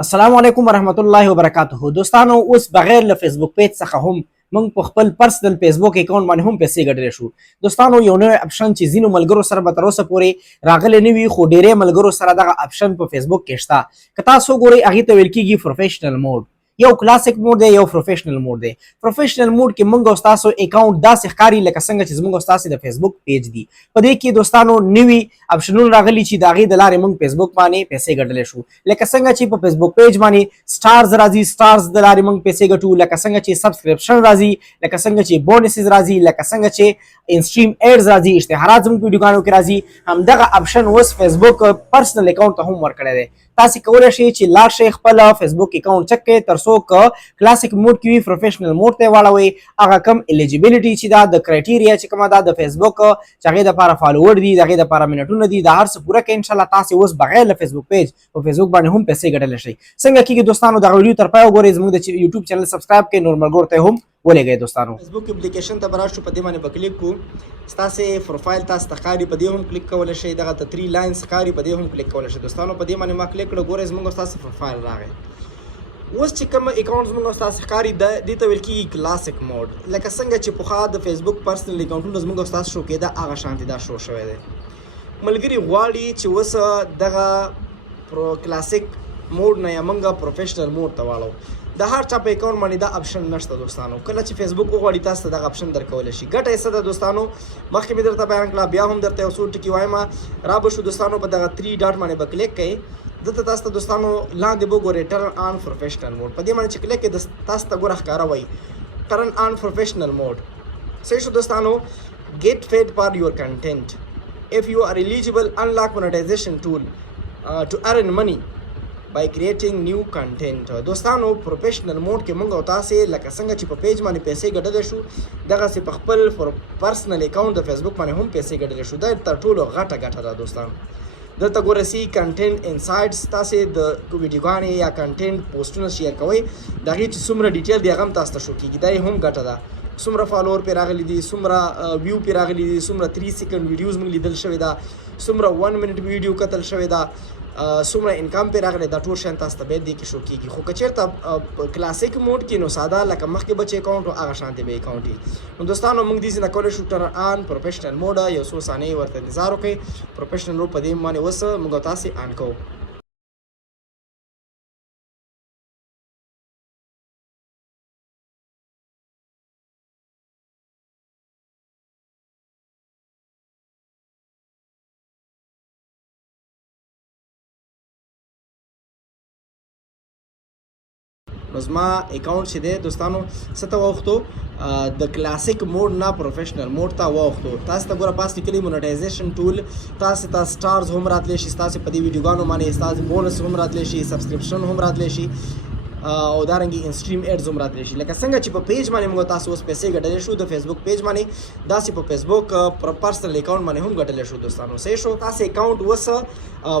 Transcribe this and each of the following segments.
السلام علیکم ورحمت الله وبرکاته. دوستانو اوس بغیر له فیسبوک پیج څخه هم موږ په خپل پرسنل فیسبوک اکاونټ باندې هم پیسې ګټلی شو. دوستانو یو نوی اپشن چې ځینو ملګرو سره به تر اوسه پورې راغلی نه وي خو ډېری ملګرو سره دغه اپشن په فیسبوک کې شته. که تاسو وګورئ هغې ته ویل کېږي پروفیشنل موډ. یو کلاسیک موډ دی یو پروفیشنل موډ دی. پروفیشنل موډ کې موږ او ستاسو اکاونټ داسې ښکاري لکه څنګه چې زموږ او ستاسې د فیسبوک پیج دي. په دې کې دوستانو نوي اپشنونه راغلي چې د هغې د لارې موږ فیسبوک باندې پیسې ګټلی شو. لکه څنګه چې په فیسبوک پیج باندې سټارز راځي، سټارز د لارې موږ پیسې ګټو. لکه څنګه چې سبسکرپشن راځي، لکه څنګه چې بونسز راځي، لکه څنګه چې انسټریم ایډز راځي، اشتهارات زموږ په ویډیوګانو کې راځي. همدغه اپشن اوس فیسبوک پرسنل اکاونټ ته هم ورکړی دی. تاسې کولی شئ چې لاړ شئ خپل فیسبوک اکاونټ چک کړئ، تر څو که کلاسیک موډ کې وي پروفیشنل موډ ته یې واړوئ. هغه کم الیجیبیلیټي چې ده د کرایټیریا چې کومه ده د فیسبوک چې هغې دپاره فالوور دي، د هغې دپاره منټونه دي، دا هر څه پوره کړئ. انشاءالله تاسې اوس بغیر له فیسبوک پیج په فیسبوک باندې هم پیسې ګټلی شئ. څنګه کېږي دوستانو دغه ویډیو تر پایه وګورئ، زموږ د یوټیوب چینل سبسکرایب کړئ، نور ملګرو ته هم ولېږئ. دوستانو فیسبوک اپلیکیشن ته به راشو، په دې باندې به کلیک کړو. ستاسې پروفایل تاسو ته ښکاري، په دې هم کلیک کولی شئ. دغه ته 3 لاینز ښکاري، په دې هم کلیک کولی شئ. دوستانو په دې باندې ما کلیک کړه، ګورئ زموږ ستاسو پروفایل راغی. اوس چې کوم اکاونټ زموږ ستاسو ښکاري دې ته ویل کېږي کلاسیک موډ. لکه څنګه چې پخوا د فیسبوک پرسنل اکاونټونه زموږ ستاسو شو کېده هغه شانتې دا شو شوی دی. ملګري غواړي چې اوس دغه کلاسیک موډ نه یا موږ پروفیشنل موډ ته واړو. د هر چا په اکاونټ باندې دا اپشن نشته دوستانو. کله چې فیسبوک وغواړي تاسو ته دغه اپشن درکولی شي. ګټه یې څه ده دوستانو؟ مخکې مې درته بیان کړه، بیا هم درته یو څو ټکي وایم. را به شو دوستانو په دغه 3 ډاټ باندې به کلیک کوئ. دلته تاسو ته دوستانو لاندې به وګورئ ټرن آن پروفیشنل موډ. په دې باندې چې کلیک کوئ تاسو ته ګوره ښکاره وایي ټرن آن پروفیشنل موډ. صحیح شو دوستانو. get paid for your content. if you are eligible, unlock monetization tool to earn money by creating new content. دوستانو پروفیشنل موډ کې موږ او تاسې لکه څنګه چې په پیج باندې پیسې ګټلی شو دغسې په خپل پرسنل اکاونټ د فیسبوک باندې هم پیسې ګټلی شو. دا تر ټولو غټه ګټه ده دوستانو. دلته ګوره سی کنټینټ انسایډس، تاسې د ویډیوګانې یا کنټینټ پوسټونه شیر کوئ، د هغې چې څومره ډیټیل دی هغه هم تاسو ته شو کېږي. دا یې هم ګټه ده. څومره فالوور پرې راغلي دي، څومره ویو پرې راغلي دي، څومره 3 سیکنډ ویډیوز موږ لیدل شوې ده، څومره 1 منټ ویډیو کتل شوې ده، څومره انکم پرې راغلی، دا ټول شیان تاسو ته باید دې کې شو کېږي. خو که چېرته کلاسیک موډ کې نو ساده لکه مخکې به چې اکاونټ و هغه شانتې به اکاونټ وي. نو دوستانو موږ دې ځای نه کولی شو ټرن آن پروفیشنل موډ یو څو ثانیې ورته انتظار وکړئ. پروفیشنل موډ په دې باندې اوس موږ او تاسې آن کوو. نو زما اکاونټ چې دی دوستانو څه ته واوښتو، د کلاسیک موډ نه پروفیشنل موډ ته واوښتو. تاسو ته ګوره پاس لیکلي مونټایزیشن ټول. تاسو ته سټارز هم راتلی شي، ستاسې په دې ویډیوګانو باندې ستاسې بونس هم راتلی شي، سبسکرپشن هم راتلی شي، او دارنګې انسټریم ایډز هم راتلی شي. لکه څنګه چې په پیج باندې موږ تاسو اوس پیسې ګټلی شو د فیسبوک پیج باندې، داسې په فیسبوک پرسنل اکاونټ باندې هم ګټلی شو دوستانو. صحیح شو. تاسې اکاونټ اوس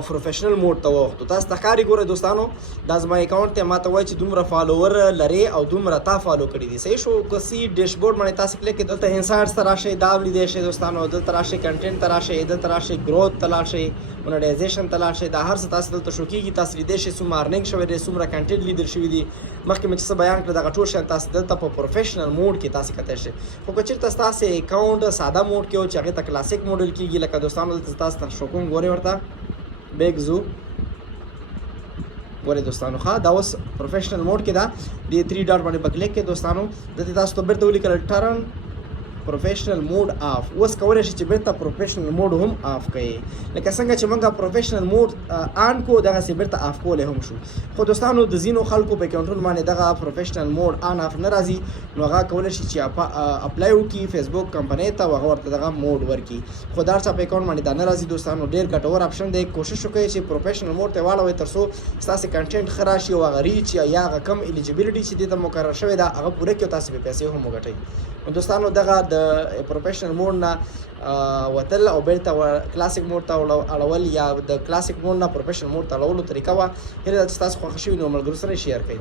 پروفیشنل موډ ته واوښتو. تاسو ته ښکاري ګوره دوستانو دا زما اکاونټ دی، ما ته وایي چې دومره فالوور لرې او دومره تا فالو کړي دي. صحیح شو. که سی ډیشبورډ باندې تاسو کلیک کړئ دلته انسایډس ته راشئ، دا ولیدی شئ دوستانو. دلته راشئ کنټینټ ته راشئ، دلته راشئ ګروت ته لاړ شئ، مونټایزیشن ته لاړ شئ. دا هر څه تاسو دلته شو کېږي. تاسو لیدی شئ څومره ارننګ شوی دی، څومره کنټینټ لیدل شوي دي. مخکې مې چې څه بیان کړه دغه ټول شیان تاسو دلته په پروفیشنل موډ کې تاسو کتلی شئ. خو که چېرته ستاسې اکاونټ ساده موډ کې و چې هغې ته کلاسیک موډ ویل کېږي، لکه دوستانو دلته تاسو ته شو کوم ګورئ ورته بیک زو ګورئ دوستانو ښه دا اوس پروفیشنل موډ کې ده. دې 3 ډاټ باندې به کلیک کړئ دوستانو. دلته تاسو ته بیرته ولیکل ټرن پروفیشنل موډ آف. اوس کولی شئ چې بیرته پروفیشنل موډ هم آف کړئ. لکه څنګه چې موږ پروفیشنل موډ آن کو دغسې بیرته آف کولی هم شو. خو دوستانو د ځینو خلکو په اکاونټونو باندې دغه پروفیشنل موډ آن آف نه راځي، نو هغه کولی شي چې اپلای وکړي فیسبوک کمپنۍ ته او هغه ورته دغه موډ ورکړي. خو دا هر چا په اکاونټ باندې دا نه راځي دوستانو. ډېر ګټور اپشن دی. کوشش وکړئ چې پروفیشنل موډ ته واړوئ تر څو ستاسې کنټینټ ښه راشي او هغه ریچ یا هغه کم الیجیبیلیټي چې دې ته مقرر شوې ده هغه پوره کړي او تاسې پرې پیسې هم وګټئ. نو دوستانو دغه د پروفیشنل موډ نه وتل او بیرته کلاسیک موډ ته اړول یا د کلاسیک موډ نه پروفیشنل موډ ته اړولو طریقه وه. هیله ده چې تاسو خوښه شوي نو ملګرو سره یې شیر کړئ.